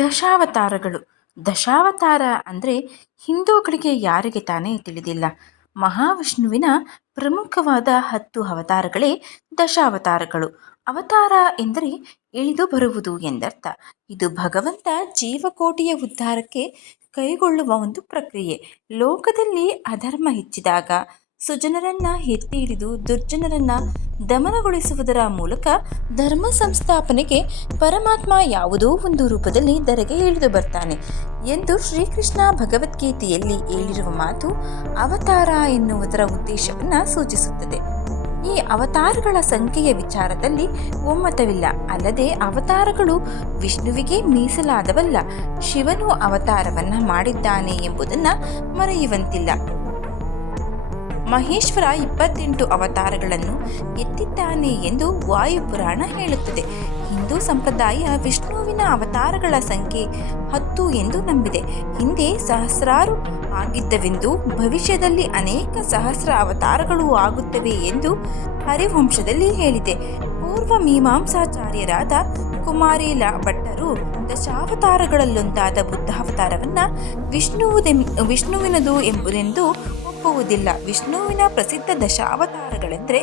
ದಶಾವತಾರಗಳು. ದಶಾವತಾರ ಅಂದರೆ ಹಿಂದೂಗಳಿಗೆ ಯಾರಿಗೆ ತಾನೇ ತಿಳಿದಿಲ್ಲ. ಮಹಾವಿಷ್ಣುವಿನ ಪ್ರಮುಖವಾದ ಹತ್ತು ಅವತಾರಗಳೇ ದಶಾವತಾರಗಳು. ಅವತಾರ ಎಂದರೆ ಇಳಿದು ಬರುವುದು ಎಂದರ್ಥ. ಇದು ಭಗವಂತ ಜೀವಕೋಟಿಯ ಉದ್ಧಾರಕ್ಕೆ ಕೈಗೊಳ್ಳುವ ಒಂದು ಪ್ರಕ್ರಿಯೆ. ಲೋಕದಲ್ಲಿ ಅಧರ್ಮ ಹೆಚ್ಚಿದಾಗ ಸುಜನರನ್ನ ಎತ್ತಿ ಹಿಡಿದು ದುರ್ಜನರನ್ನ ದಮನಗೊಳಿಸುವುದರ ಮೂಲಕ ಧರ್ಮ ಸಂಸ್ಥಾಪನೆಗೆ ಪರಮಾತ್ಮ ಯಾವುದೋ ಒಂದು ರೂಪದಲ್ಲಿ ಧರೆಗೆ ಇಳಿದು ಬರ್ತಾನೆ ಎಂದು ಶ್ರೀಕೃಷ್ಣ ಭಗವದ್ಗೀತೆಯಲ್ಲಿ ಹೇಳಿರುವ ಮಾತು ಅವತಾರ ಎನ್ನುವುದರ ಉದ್ದೇಶವನ್ನು ಸೂಚಿಸುತ್ತದೆ. ಈ ಅವತಾರಗಳ ಸಂಖ್ಯೆಯ ವಿಚಾರದಲ್ಲಿ ಒಮ್ಮತವಿಲ್ಲ. ಅಲ್ಲದೆ ಅವತಾರಗಳು ವಿಷ್ಣುವಿಗೆ ಮೀಸಲಾದವಲ್ಲ. ಶಿವನು ಅವತಾರವನ್ನ ಮಾಡಿದ್ದಾನೆ ಎಂಬುದನ್ನು ಮರೆಯುವಂತಿಲ್ಲ. ಮಹೇಶ್ವರ ಇಪ್ಪತ್ತೆಂಟು ಅವತಾರಗಳನ್ನು ಎತ್ತಿದ್ದಾನೆ ಎಂದು ವಾಯುಪುರಾಣ ಹೇಳುತ್ತದೆ. ಹಿಂದೂ ಸಂಪ್ರದಾಯ ವಿಷ್ಣುವಿನ ಅವತಾರಗಳ ಸಂಖ್ಯೆ ಹತ್ತು ಎಂದು ನಂಬಿದೆ. ಹಿಂದೆ ಸಹಸ್ರಾರು ಆಗಿದ್ದವೆಂದು ಭವಿಷ್ಯದಲ್ಲಿ ಅನೇಕ ಸಹಸ್ರ ಅವತಾರಗಳು ಆಗುತ್ತವೆ ಎಂದು ಹರಿವಂಶದಲ್ಲಿ ಹೇಳಿದೆ. ಪೂರ್ವ ಮೀಮಾಂಸಾಚಾರ್ಯರಾದ ಕುಮಾರಿ ಭಟ್ಟರು ದಶಾವತಾರಗಳಲ್ಲೊಂದಾದ ಬುದ್ಧಾವತಾರವನ್ನು ವಿಷ್ಣುವುದೆ ವಿಷ್ಣುವಿನದು ಎಂಬುದೆಂದು ಒಪ್ಪುವುದಿಲ್ಲ. ವಿಷ್ಣುವಿನ ಪ್ರಸಿದ್ಧ ದಶಾವತಾರಗಳೆಂದರೆ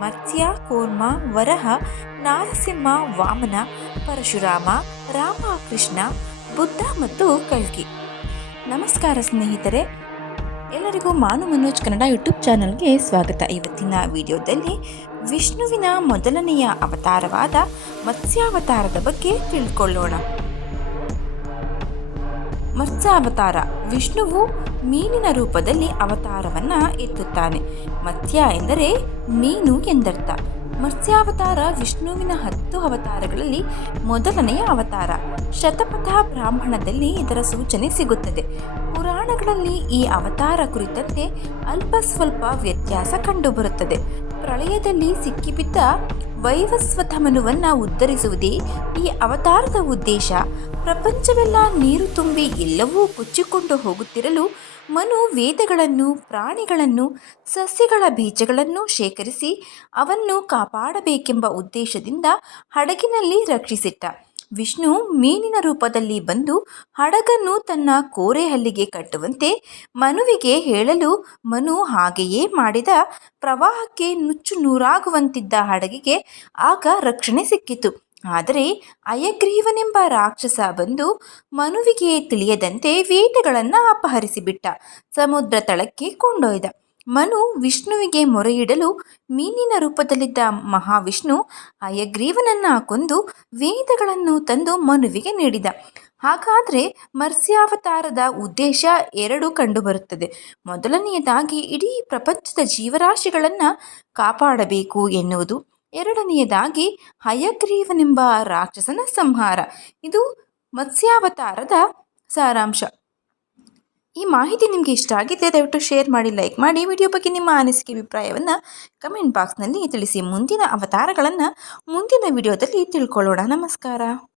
ಮತ್ಸ್ಯ, ಕೂರ್ಮ, ವರಹ, ನಾರಸಿಂಹ, ವಾಮನ, ಪರಶುರಾಮ, ರಾಮ, ಕೃಷ್ಣ, ಬುದ್ಧ ಮತ್ತು ಕಲ್ಕಿ. ನಮಸ್ಕಾರ ಸ್ನೇಹಿತರೆ, ಎಲ್ಲರಿಗೂ ಮಾನು ಮನೋಜ್ ಕನ್ನಡ ಯೂಟ್ಯೂಬ್ ಚಾನಲ್ಗೆ ಸ್ವಾಗತ. ಇವತ್ತಿನ ವಿಡಿಯೋದಲ್ಲಿ ವಿಷ್ಣುವಿನ ಮೊದಲನೆಯ ಅವತಾರವಾದ ಮತ್ಸ್ಯಾವತಾರದ ಬಗ್ಗೆ ತಿಳ್ಕೊಳ್ಳೋಣ. ಮತ್ಸ್ಯಾವತಾರ, ವಿಷ್ಣುವು ಮೀನಿನ ರೂಪದಲ್ಲಿ ಅವತಾರವನ್ನು ಎತ್ತುತ್ತಾನೆ. ಮತ್ಸ್ಯ ಎಂದರೆ ಮೀನು ಎಂದರ್ಥ. ಮತ್ಸ್ಯಾವತಾರ ವಿಷ್ಣುವಿನ ಹತ್ತು ಅವತಾರಗಳಲ್ಲಿ ಮೊದಲನೆಯ ಅವತಾರ. ಶತಪಥ ಬ್ರಾಹ್ಮಣದಲ್ಲಿ ಇದರ ಸೂಚನೆ ಸಿಗುತ್ತದೆ. ಪುರಾಣಗಳಲ್ಲಿ ಈ ಅವತಾರ ಕುರಿತಂತೆ ಅಲ್ಪ ಸ್ವಲ್ಪ ವ್ಯತ್ಯಾಸ ಕಂಡುಬರುತ್ತದೆ. ಪ್ರಳಯದಲ್ಲಿ ಸಿಕ್ಕಿಬಿದ್ದ ವೈವಸ್ವತ ಮನುವನ್ನು ಉದ್ಧರಿಸುವುದೇ ಈ ಅವತಾರದ ಉದ್ದೇಶ. ಪ್ರಪಂಚವೆಲ್ಲ ನೀರು ತುಂಬಿ ಎಲ್ಲವೂ ಕೊಚ್ಚಿಕೊಂಡು ಹೋಗುತ್ತಿರಲು ಮನು ವೇದಗಳನ್ನು, ಪ್ರಾಣಿಗಳನ್ನು ಸಸ್ಯಗಳ ಬೀಜಗಳನ್ನು ಶೇಖರಿಸಿ ಅವನ್ನು ಕಾಪಾಡಬೇಕೆಂಬ ಉದ್ದೇಶದಿಂದ ಹಡಗಿನಲ್ಲಿ ರಕ್ಷಿಸಿಟ್ಟ. ವಿಷ್ಣು ಮೀನಿನ ರೂಪದಲ್ಲಿ ಬಂದು ಹಡಗನ್ನು ತನ್ನ ಕೋರೆಹಲ್ಲಿಗೆ ಕಟ್ಟುವಂತೆ ಮನುವಿಗೆ ಹೇಳಲು ಮನು ಹಾಗೆಯೇ ಮಾಡಿದ ಪ್ರವಾಹಕ್ಕೆ ನುಚ್ಚು ನೂರಾಗುವಂತಿದ್ದ ಹಡಗಿಗೆ ಆಗ ರಕ್ಷಣೆ ಸಿಕ್ಕಿತು. ಆದರೆ ಅಯಗ್ರೀವನೆಂಬ ರಾಕ್ಷಸ ಬಂದು ಮನುವಿಗೆ ತಿಳಿಯದಂತೆ ವೇದಗಳನ್ನು ಅಪಹರಿಸಿಬಿಟ್ಟ, ಸಮುದ್ರ ತಳಕ್ಕೆ ಕೊಂಡೊಯ್ದ. ಮನು ವಿಷ್ಣುವಿಗೆ ಮೊರೆಯಿಡಲು ಮೀನಿನ ರೂಪದಲ್ಲಿದ್ದ ಮಹಾವಿಷ್ಣು ಅಯಗ್ರೀವನನ್ನ ಕೊಂದು ವೇದಗಳನ್ನು ತಂದು ಮನುವಿಗೆ ನೀಡಿದ. ಹಾಗಾದರೆ ಮತ್ಸ್ಯಾವತಾರದ ಉದ್ದೇಶ ಎರಡು ಕಂಡುಬರುತ್ತದೆ. ಮೊದಲನೆಯದಾಗಿ ಇಡೀ ಪ್ರಪಂಚದ ಜೀವರಾಶಿಗಳನ್ನು ಕಾಪಾಡಬೇಕು ಎನ್ನುವುದು. ಎರಡನೆಯದಾಗಿ ಹಯಗ್ರೀವನೆಂಬ ರಾಕ್ಷಸನ ಸಂಹಾರ. ಇದು ಮತ್ಸ್ಯಾವತಾರದ ಸಾರಾಂಶ. ಈ ಮಾಹಿತಿ ನಿಮಗೆ ಇಷ್ಟ ಆಗಿದ್ದರೆ ದಯವಿಟ್ಟು ಶೇರ್ ಮಾಡಿ, ಲೈಕ್ ಮಾಡಿ. ವಿಡಿಯೋ ಬಗ್ಗೆ ನಿಮ್ಮ ಅನಿಸಿಕೆ, ಅಭಿಪ್ರಾಯವನ್ನು ಕಮೆಂಟ್ ಬಾಕ್ಸ್ನಲ್ಲಿ ತಿಳಿಸಿ. ಮುಂದಿನ ಅವತಾರಗಳನ್ನು ಮುಂದಿನ ವಿಡಿಯೋದಲ್ಲಿ ತಿಳ್ಕೊಳ್ಳೋಣ. ನಮಸ್ಕಾರ.